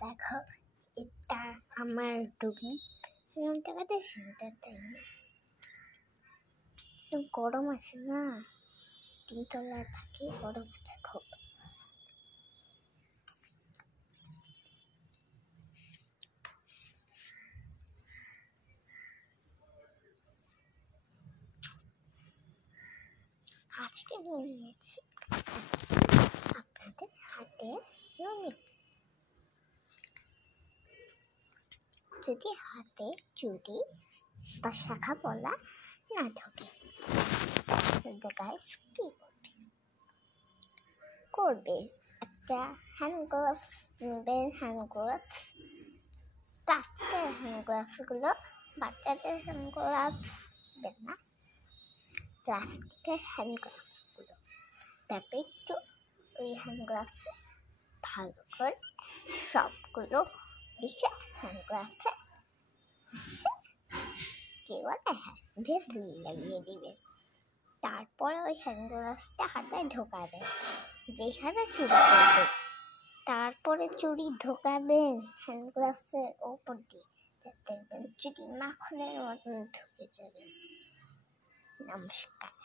দেখো এটা আমার রুম। রুমটা কত সুন্দর, তাই না? গরম আছে না, তিনতলায় থাকি, গরম আছে খুব। আজকে নিয়ে নিয়েছি আপনাদের হাতে ইউনিক। যদি হাতে চুড়ি বা শাখা পলা না ঢোকে, গাইস কি করবে? একটা হ্যান্ড গ্লাভস নেবেন। হ্যান্ড গ্লাভস, প্লাস্টিকের হ্যান্ড গ্লাভসগুলো, বাচ্চাদের হ্যান্ড গ্লাভস দেন না, প্লাস্টিকের হ্যান্ড গ্লাভসগুলো। তারপরে একটু ওই হ্যান্ড গ্লাভসে ভালো করে সবগুলো দেখে হ্যান্ড গ্লাভসে কি বলে ভেসলিন লাগিয়ে দিবেন। তারপরে ওই হ্যান্ড গ্লাভসটা হাতে ঢোকাবেন, যেখানে চুরি করবে। তারপরে চুড়ি ঢোকাবেন হ্যান্ড গ্লাভসের ওপর দিয়ে, দেখবেন চুড়ি মাখনের মতন ঢুকে যাবে। নমস্কার।